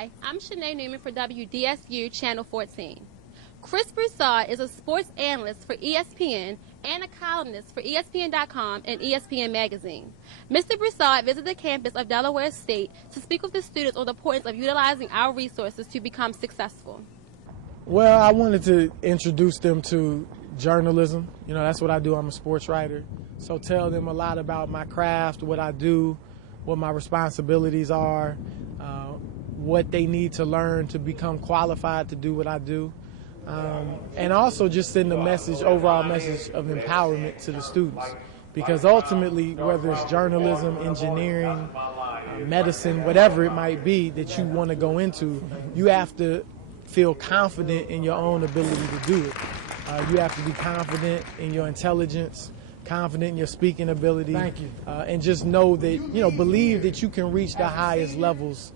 Hi, I'm Shanae Newman for WDSU Channel 14. Chris Broussard is a sports analyst for ESPN and a columnist for ESPN.com and ESPN Magazine. Mr. Broussard visited the campus of Delaware State to speak with the students on the importance of utilizing our resources to become successful. Well, I wanted to introduce them to journalism. You know, that's what I do. I'm a sports writer. So tell them a lot about my craft, what I do, what my responsibilities are, what they need to learn to become qualified to do what I do. And also just send a message, overall message of empowerment to the students. Because ultimately, whether it's journalism, engineering, medicine, whatever it might be that you want to go into, you have to feel confident in your own ability to do it. You have to be confident in your intelligence, confident in your speaking ability. Thank you. And just know that, you know, believe that you can reach the highest levels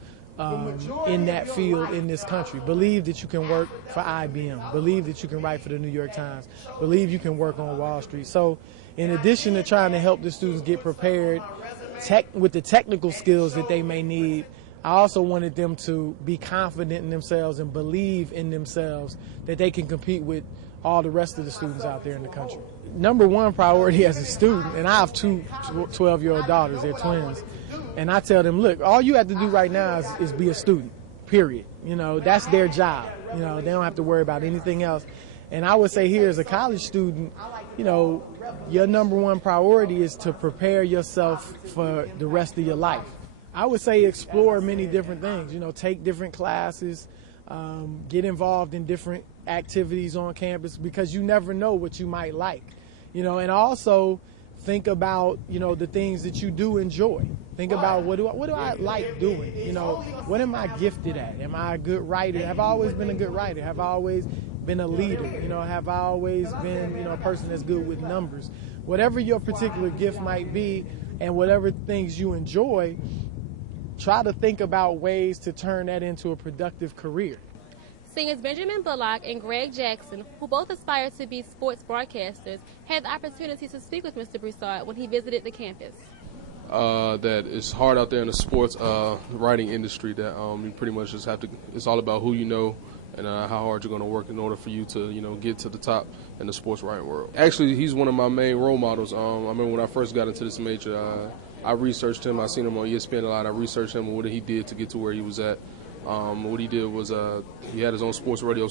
in that field in this country. Believe that you can work for IBM. Believe that you can write for the New York Times. Believe you can work on Wall Street. So in addition to trying to help the students get prepared with the technical skills that they may need, I also wanted them to be confident in themselves and believe in themselves that they can compete with all the rest of the students out there in the country. Number one priority as a student, and I have two 12-year-old daughters, they're twins, and I tell them, look, all you have to do right now is be a student, period. You know, that's their job. You know, they don't have to worry about anything else. And I would say here as a college student, you know, your number one priority is to prepare yourself for the rest of your life. I would say explore many different things, you know, take different classes, get involved in different activities on campus because you never know what you might like, you know, and also think about, you know, the things that you do enjoy. Think about what do I like doing, you know, what am I gifted at? Am I a good writer? Have I always been a good writer? Have I always been a leader? You know, have I always been, you know, a person that's good with numbers? Whatever your particular gift might be and whatever things you enjoy, try to think about ways to turn that into a productive career. Singers Benjamin Bullock and Greg Jackson, who both aspire to be sports broadcasters, had the opportunity to speak with Mr. Broussard when he visited the campus. That it's hard out there in the sports writing industry, that you pretty much just have to, it's all about who you know and how hard you're going to work in order for you to, you know, get to the top in the sports writing world. Actually, he's one of my main role models. I remember when I first got into this major, I researched him. I seen him on ESPN a lot. I researched him and what he did to get to where he was at. What he did was he had his own sports radio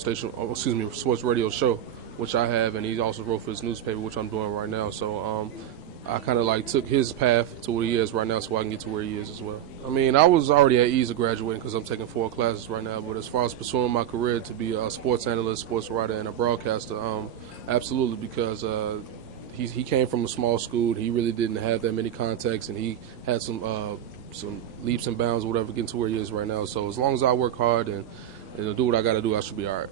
show, which I have, and he also wrote for his newspaper, which I'm doing right now. So I kind of like took his path to where he is right now so I can get to where he is as well. I mean, I was already at ease of graduating because I'm taking 4 classes right now, but as far as pursuing my career to be a sports analyst, sports writer, and a broadcaster, absolutely, because he came from a small school. He really didn't have that many contacts, and he had some leaps and bounds or whatever getting to where he is right now. So as long as I work hard and do what I got to do, I should be all right.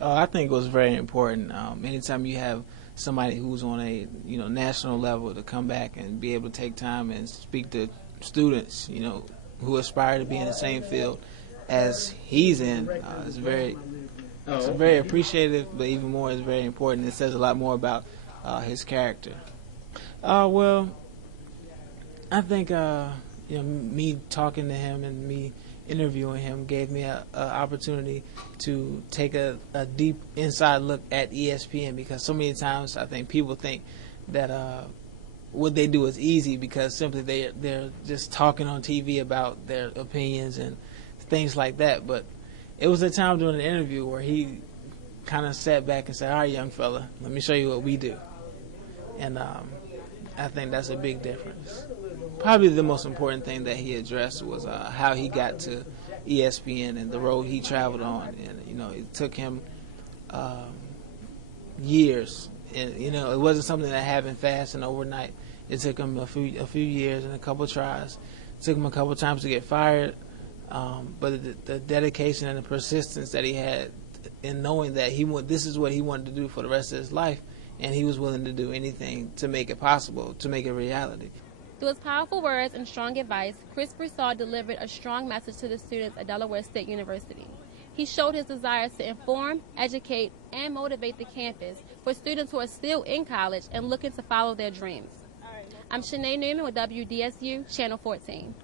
I think it was very important. Anytime you have somebody who's on a national level to come back and be able to take time and speak to students, you know, who aspire to be in the same field as he's in, it's very appreciative, but even more, it's very important. It says a lot more about his character. Well, I think me talking to him and me interviewing him gave me an opportunity to take a deep inside look at ESPN, because so many times I think people think that what they do is easy because simply they're just talking on TV about their opinions and things like that. But it was a time during the interview where he kind of sat back and said, "All right, young fella, let me show you what we do." And I think that's a big difference. Probably the most important thing that he addressed was how he got to ESPN and the road he traveled on. And, you know, it took him years. And, you know, it wasn't something that happened fast and overnight. It took him a few years and a couple of tries. It took him a couple of times to get fired. But the dedication and the persistence that he had in knowing that this is what he wanted to do for the rest of his life, and he was willing to do anything to make it possible, to make it reality. Through his powerful words and strong advice, Chris Broussard delivered a strong message to the students at Delaware State University. He showed his desire to inform, educate, and motivate the campus for students who are still in college and looking to follow their dreams. I'm Shanae Newman with WDSU Channel 14.